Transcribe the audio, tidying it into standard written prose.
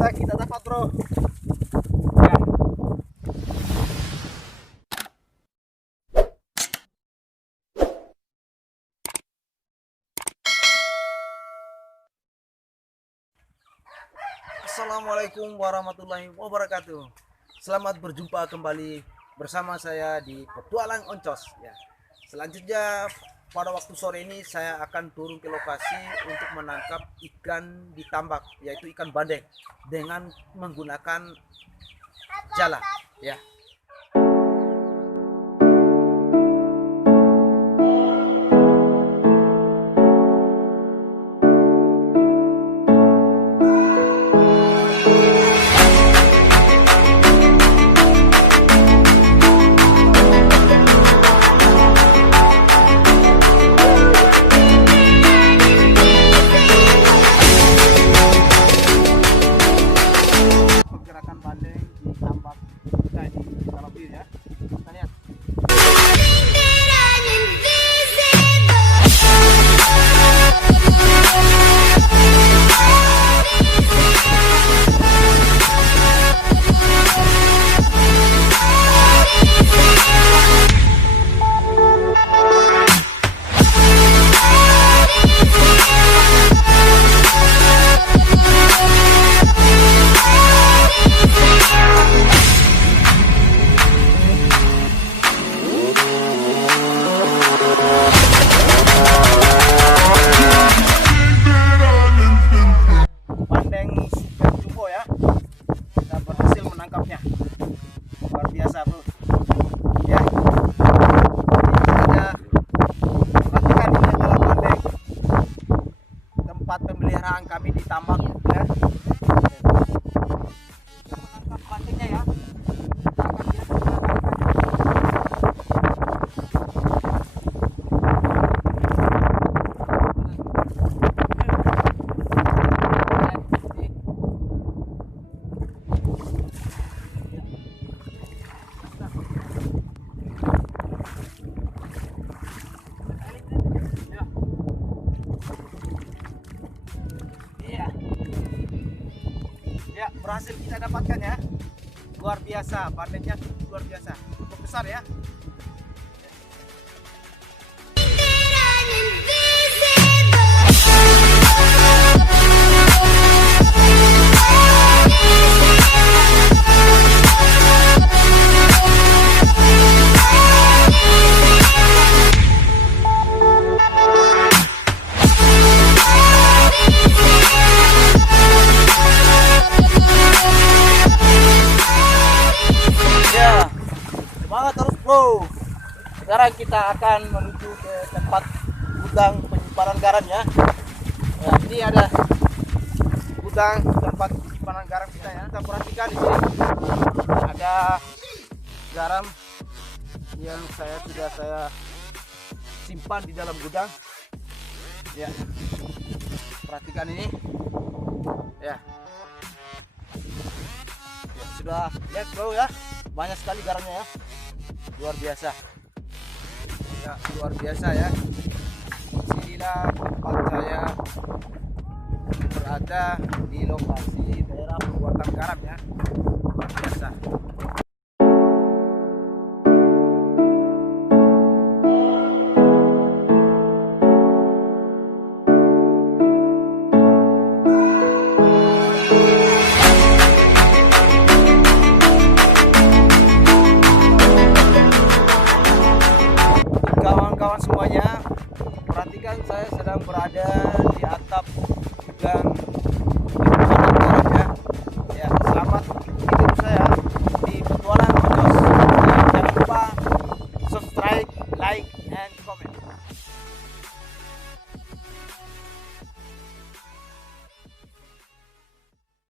biasa kita dapat, bro. Ya. Assalamualaikum warahmatullahi wabarakatuh. Selamat berjumpa kembali bersama saya di Petualang Oncos. Ya. Selanjutnya pada waktu sore ini saya akan turun ke lokasi untuk menangkap ikan di tambak, yaitu ikan bandeng dengan menggunakan jala. Ya. Luar biasa, bro. Ya, perhatikan, ini adalah bandeng tempat pemeliharaan kami di tambak, ya. Kita menangkap bandengnya, ya. Kita akan lihat ya, berhasil kita dapatkan, ya. Luar biasa, bandengnya luar biasa, cukup besar, ya. Semangat terus, bro. Sekarang kita akan menuju ke tempat gudang penyimpanan garam, ya. Nah, ini ada gudang tempat penyimpanan garam kita, ya. Kita perhatikan di sini ada garam yang sudah saya simpan di dalam gudang. Ya. Perhatikan ini. Ya. Ya, sudah lihat, bro, ya. Banyak sekali garamnya, ya. Luar biasa. Ya, luar biasa, ya. Disinilah tempat saya berada di lokasi daerah pembuatan garam, ya. Luar biasa. Kawan-kawan semuanya, perhatikan saya sedang berada